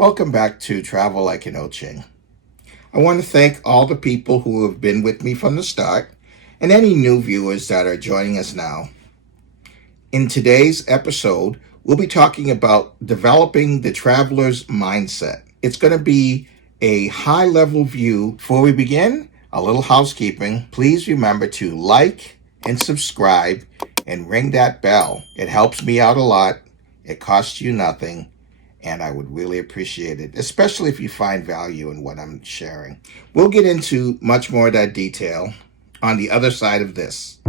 Welcome back to Travel Like an Oching. I want to thank all the people who have been with me from the start and any new viewers that are joining us now. In today's episode, we'll be talking about developing the traveler's mindset. It's going to be a high level view. Before we begin, a little housekeeping. Please remember to like and subscribe and ring that bell. It helps me out a lot. It costs you nothing, and I would really appreciate it, especially if you find value in what I'm sharing. We'll get into much more of that detail on the other side of this.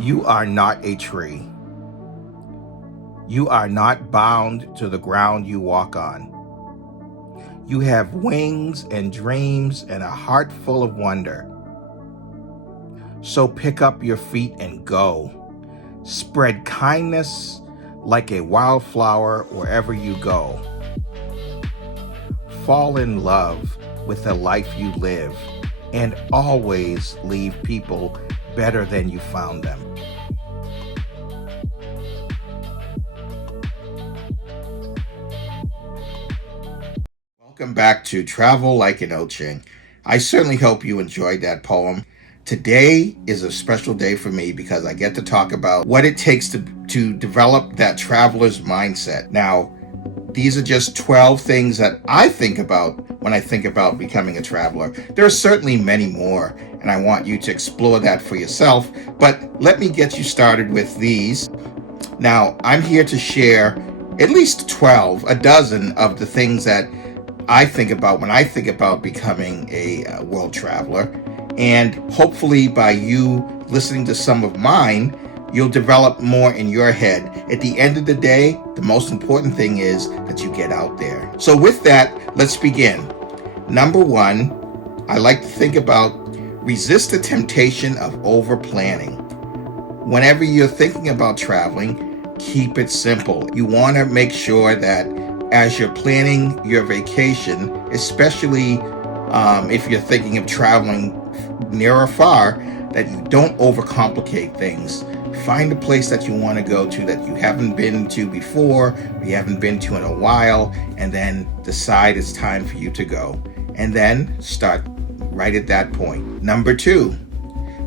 You are not a tree. You are not bound to the ground you walk on. You have wings and dreams and a heart full of wonder. So pick up your feet and go. Spread kindness like a wildflower wherever you go. Fall in love with the life you live and always leave people better than you found them. Welcome back to Travel Like an Oching. I certainly hope you enjoyed that poem. Today is a special day for me because I get to talk about what it takes to develop that traveler's mindset. Now, these are just 12 things that I think about when I think about becoming a traveler. There are certainly many more, and I want you to explore that for yourself, but let me get you started with these. Now, I'm here to share at least 12, a dozen of the things that I think about when I think about becoming a world traveler. And hopefully by you listening to some of mine, you'll develop more in your head. At the end of the day, the most important thing is that you get out there. So with that, let's begin. Number one, I like to think about resist the temptation of over planning. Whenever you're thinking about traveling, keep it simple. You want to make sure that as you're planning your vacation, especially if you're thinking of traveling near or far, that you don't overcomplicate things. Find a place that you want to go to that you haven't been to before, or you haven't been to in a while, and then decide it's time for you to go. And then start right at that point. Number two,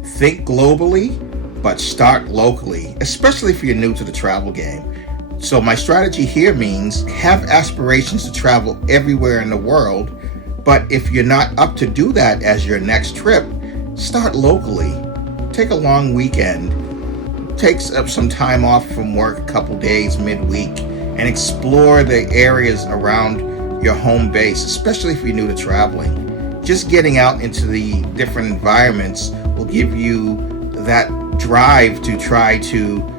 think globally, but start locally, especially if you're new to the travel game. So my strategy here means have aspirations to travel everywhere in the world, but if you're not up to do that as your next trip, start locally. Take a long weekend, take up some time off from work, a couple days midweek, and explore the areas around your home base, especially if you're new to traveling. Just getting out into the different environments will give you that drive to try to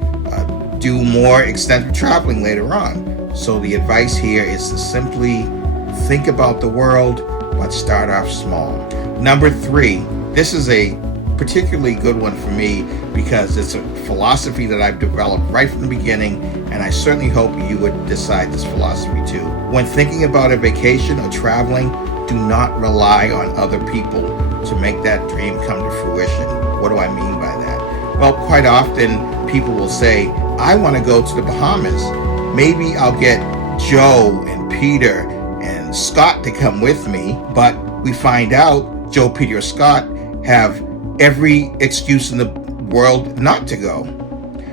do more extensive traveling later on. So the advice here is to simply think about the world, but start off small. Number three, this is a particularly good one for me because it's a philosophy that I've developed right from the beginning, and I certainly hope you would decide this philosophy too. When thinking about a vacation or traveling, do not rely on other people to make that dream come to fruition. What do I mean by that? Well, quite often people will say, I want to go to the Bahamas. Maybe I'll get Joe and Peter and Scott to come with me, but we find out Joe, Peter, or Scott have every excuse in the world not to go.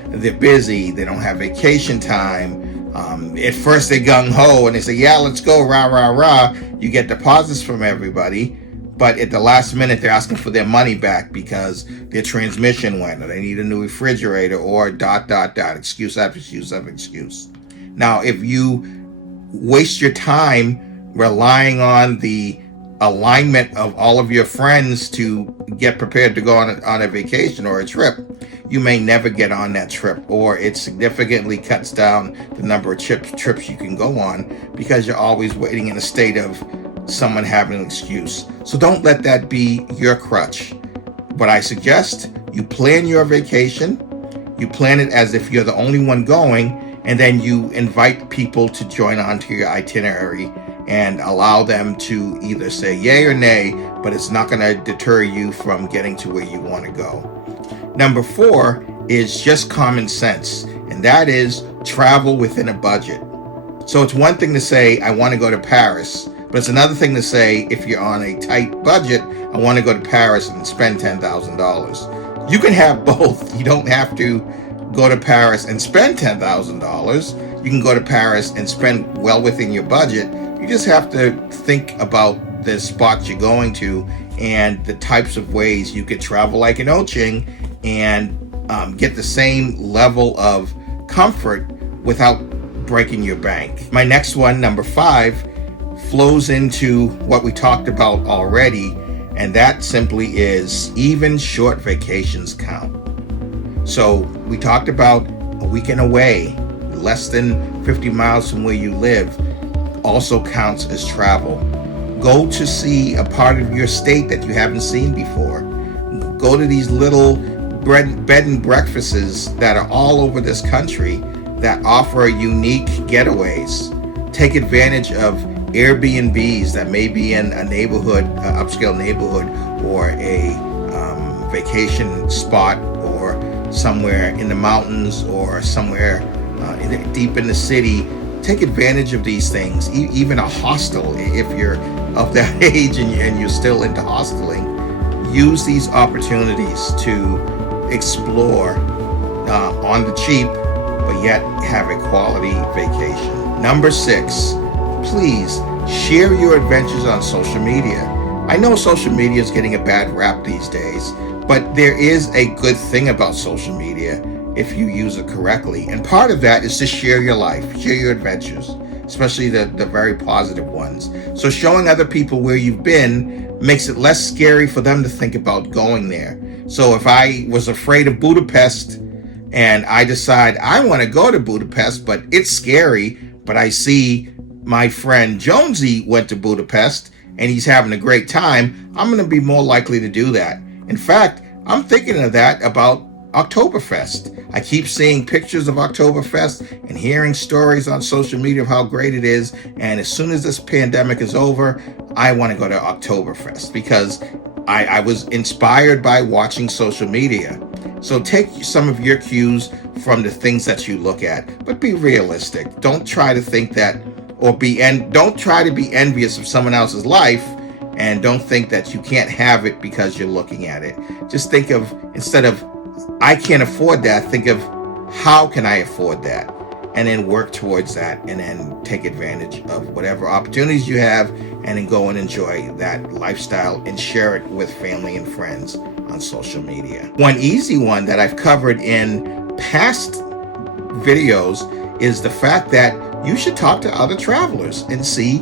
They're busy, they don't have vacation time. At first they gung-ho and they say, yeah, let's go, rah, rah, rah. You get deposits from everybody, but at the last minute they're asking for their money back because their transmission went, or they need a new refrigerator, or ... excuse after excuse after excuse. Now, if you waste your time relying on the alignment of all of your friends to get prepared to go on a vacation or a trip, you may never get on that trip, or it significantly cuts down the number of trips you can go on because you're always waiting in a state of someone having an excuse. So don't let that be your crutch. But I suggest you plan your vacation, You plan it as if you're the only one going, and then you invite people to join onto your itinerary and allow them to either say yay or nay, but it's not going to deter you from getting to where you want to go. Number 4 is just common sense, and that is travel within a budget. So it's one thing to say, I want to go to Paris, but it's another thing to say, if you're on a tight budget, I want to go to Paris and spend $10,000. You can have both. You don't have to go to Paris and spend $10,000. You can go to Paris and spend well within your budget. You just have to think about the spots you're going to and the types of ways you could travel like an Oching and get the same level of comfort without breaking your bank. My next one, number 5, flows into what we talked about already, and that simply is even short vacations count. So we talked about a weekend away, less than 50 miles from where you live, also counts as travel. Go to see a part of your state that you haven't seen before. Go to these little bed and breakfasts that are all over this country that offer unique getaways. Take advantage of Airbnbs that may be in a neighborhood, upscale neighborhood, or a vacation spot, or somewhere in the mountains, or somewhere deep in the city. Take advantage of these things. Even a hostel, if you're of that age and you're still into hosteling, use these opportunities to explore on the cheap, but yet have a quality vacation. Number 6, please share your adventures on social media. I know social media is getting a bad rap these days, but there is a good thing about social media if you use it correctly. And part of that is to share your life, share your adventures, especially the very positive ones. So showing other people where you've been makes it less scary for them to think about going there. So if I was afraid of Budapest and I decide I want to go to Budapest, but it's scary, but I see my friend Jonesy went to Budapest and he's having a great time, I'm going to be more likely to do that. In fact, I'm thinking of that about Oktoberfest. I keep seeing pictures of Oktoberfest and hearing stories on social media of how great it is. And as soon as this pandemic is over, I want to go to Oktoberfest because I was inspired by watching social media. So take some of your cues from the things that you look at, but be realistic. Don't try to think that don't try to be envious of someone else's life, and don't think that you can't have it because you're looking at it. Just think of, instead of I can't afford that, think of how can I afford that, and then work towards that, and then take advantage of whatever opportunities you have, and then go and enjoy that lifestyle and share it with family and friends on social media. One easy one that I've covered in past videos is the fact that you should talk to other travelers and see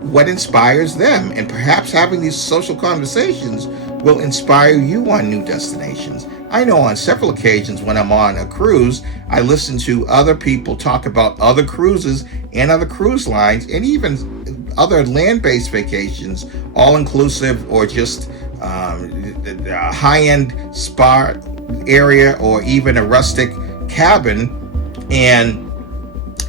what inspires them, and perhaps having these social conversations will inspire you on new destinations. I know on several occasions when I'm on a cruise, I listen to other people talk about other cruises and other cruise lines, and even other land-based vacations, all-inclusive or just a high-end spa area or even a rustic cabin. And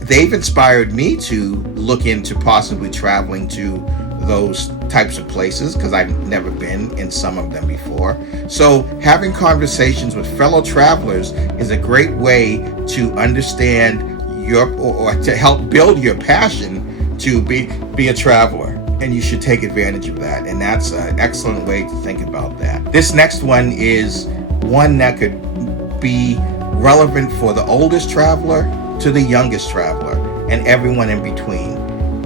they've inspired me to look into possibly traveling to those types of places because I've never been in some of them before. So having conversations with fellow travelers is a great way to understand or to help build your passion to be a traveler. And you should take advantage of that. And that's an excellent way to think about that. This next one is one that could be relevant for the oldest traveler to the youngest traveler and everyone in between.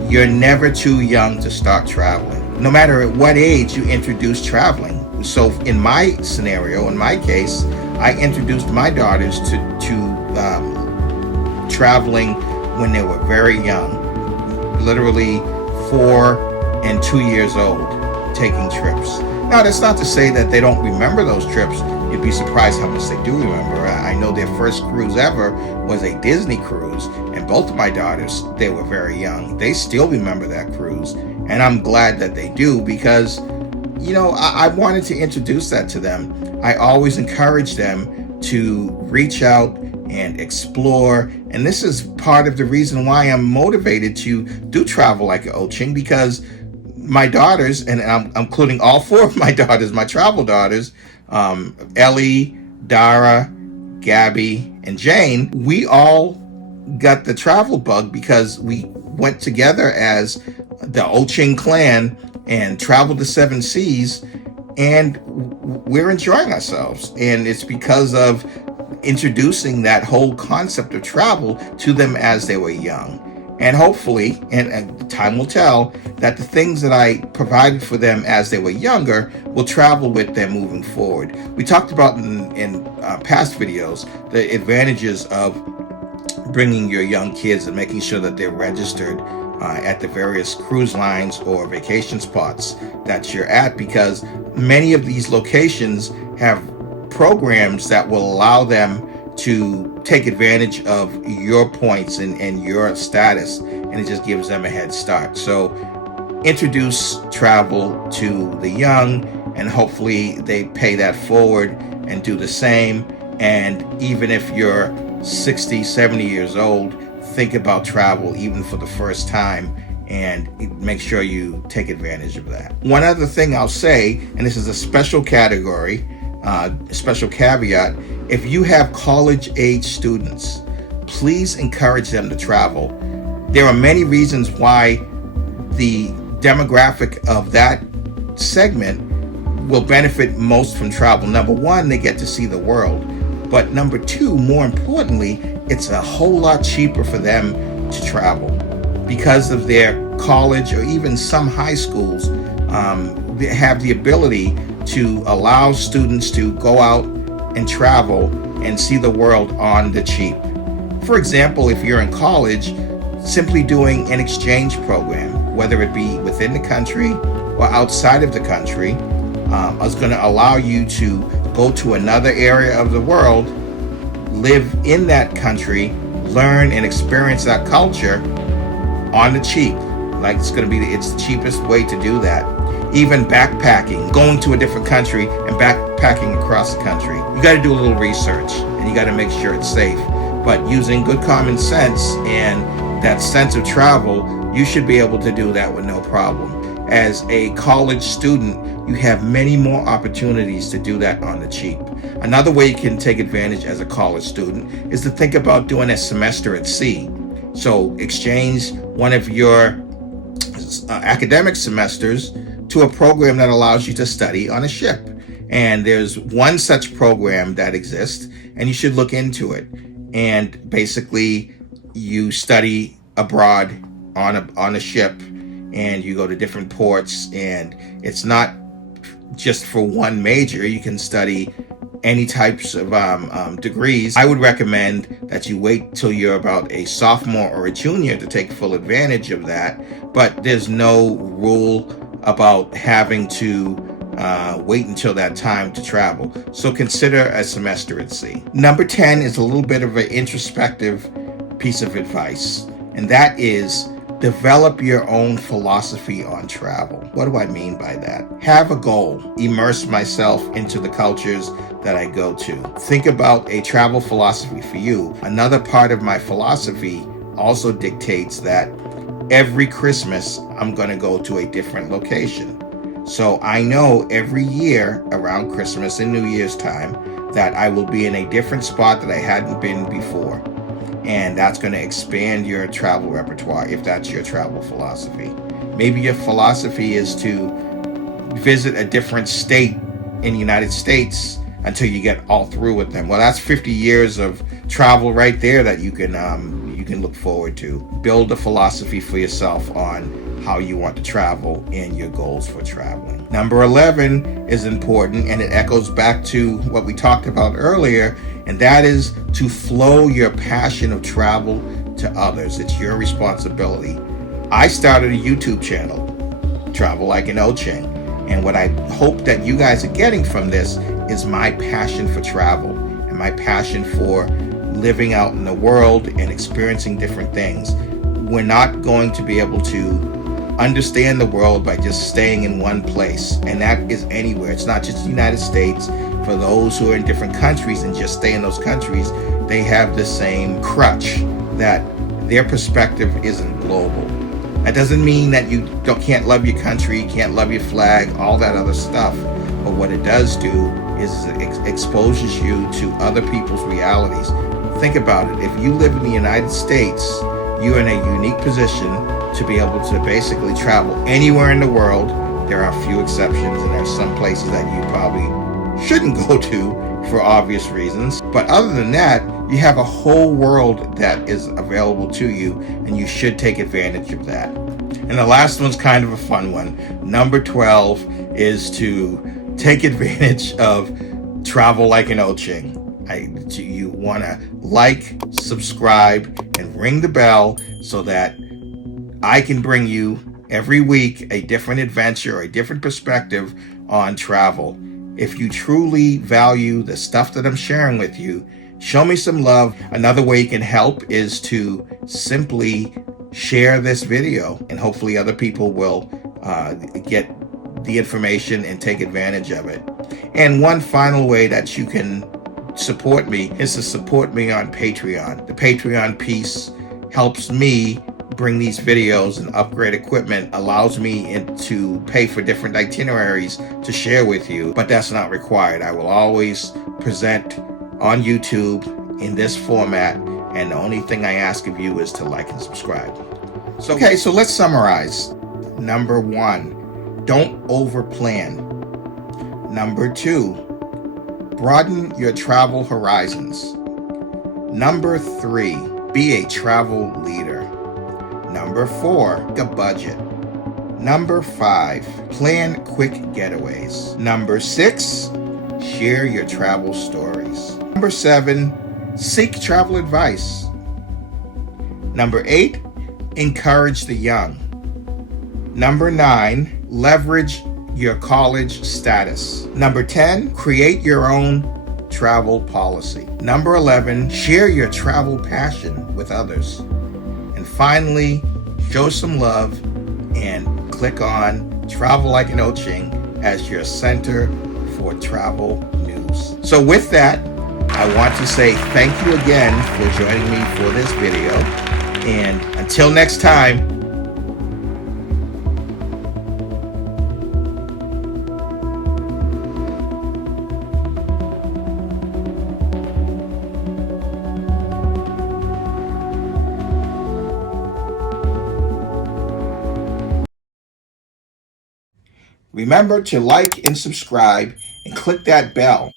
You're never too young to start traveling, no matter at what age you introduce traveling. So in my scenario, in my case, I introduced my daughters to traveling when they were very young, literally 4 and 2 years old, taking trips. Now, that's not to say that they don't remember those trips. You'd be surprised how much they do remember. I know their first cruise ever was a Disney cruise, and both of my daughters, they were very young. They still remember that cruise, and I'm glad that they do because, I wanted to introduce that to them. I always encourage them to reach out and explore. And this is part of the reason why I'm motivated to do Travel Like an Oching, because my daughters, and I'm including all four of my daughters, my travel daughters, Ellie, Dara, Gabby, and Jane, we all got the travel bug because we went together as the Oching clan and traveled the seven seas, and we're enjoying ourselves. And it's because of introducing that whole concept of travel to them as they were young. And hopefully, and time will tell, that the things that I provided for them as they were younger will travel with them moving forward. We talked about in past videos the advantages of bringing your young kids and making sure that they're registered at the various cruise lines or vacation spots that you're at, because many of these locations have programs that will allow them to take advantage of your points and your status, and it just gives them a head start. So introduce travel to the young, and hopefully they pay that forward and do the same. And even if you're 60, 70 years old, think about travel even for the first time, and make sure you take advantage of that. One other thing I'll say, and this is a special category, a special caveat: if you have college-age students, please encourage them to travel. There are many reasons why the demographic of that segment will benefit most from travel. Number one, they get to see the world. But number two, more importantly, it's a whole lot cheaper for them to travel because of their college, or even some high schools they have the ability to allow students to go out and travel and see the world on the cheap. For example, if you're in college, simply doing an exchange program, whether it be within the country or outside of the country, is going to allow you to go to another area of the world, live in that country, learn and experience that culture on the cheap. Like it's the cheapest way to do that. Even backpacking, going to a different country and backpacking across the country. You got to do a little research, and you got to make sure it's safe. But using good common sense and that sense of travel, you should be able to do that with no problem. As a college student, you have many more opportunities to do that on the cheap. Another way you can take advantage as a college student is to think about doing a semester at sea. So exchange one of your academic semesters to a program that allows you to study on a ship. And there's one such program that exists, and you should look into it. And basically, you study abroad on a ship, and you go to different ports, and it's not just for one major. You can study any types of degrees. I would recommend that you wait till you're about a sophomore or a junior to take full advantage of that, but there's no rule about having to wait until that time to travel. So consider a semester at sea. Number 10 is a little bit of an introspective piece of advice, and that is develop your own philosophy on travel. What do I mean by that? Have a goal. Immerse myself into the cultures that I go to. Think about a travel philosophy for you. Another part of my philosophy also dictates that every Christmas I'm going to go to a different location. So I know every year around Christmas and New Year's time that I will be in a different spot that I hadn't been before. And that's going to expand your travel repertoire if that's your travel philosophy. Maybe your philosophy is to visit a different state in the United States until you get all through with them. Well, that's 50 years of travel right there that you can look forward to. Build a philosophy for yourself on how you want to travel and your goals for traveling. Number 11 is important, and it echoes back to what we talked about earlier, and that is to flow your passion of travel to others. It's your responsibility. I started a YouTube channel, Travel Like an Oching, and what I hope that you guys are getting from this is my passion for travel and my passion for living out in the world and experiencing different things. We're not going to be able to understand the world by just staying in one place, and that is anywhere. It's not just the United States. for those who are in different countries and just stay in those countries, they have the same crutch that their perspective isn't global. That doesn't mean that you can't love your country, can't love your flag, all that other stuff. But what it does do is it exposes you to other people's realities. Think about it. If you live in the United States, you're in a unique position to be able to basically travel anywhere in the world. There are a few exceptions, and there are some places that you probably shouldn't go to for obvious reasons. But other than that, you have a whole world that is available to you, and you should take advantage of that. And the last one's kind of a fun one. Number 12 is to take advantage of travel like an Oching. You want to like, subscribe, and ring the bell so that I can bring you every week a different adventure, a different perspective on travel. If you truly value the stuff that I'm sharing with you, show me some love. Another way you can help is to simply share this video, and hopefully other people will get the information and take advantage of it. And one final way that you can support me is to support me on Patreon. The Patreon piece helps me bring these videos and upgrade equipment, allows me to pay for different itineraries to share with you, but that's not required. I will always present on YouTube in this format, and the only thing I ask of you is to like and subscribe. So let's summarize. Number 1, don't overplan. Number 2, broaden your travel horizons. Number 3, be a travel leader. Number 4, a budget. Number 5, plan quick getaways. Number 6, share your travel stories. Number 7, seek travel advice. Number 8, encourage the young. Number 9, leverage your college status. Number 10, create your own travel policy. Number 11, share your travel passion with others. And finally, show some love and click on Travel Like an Oching as your center for travel news. So with that, I want to say thank you again for joining me for this video. And until next time, remember to like and subscribe and click that bell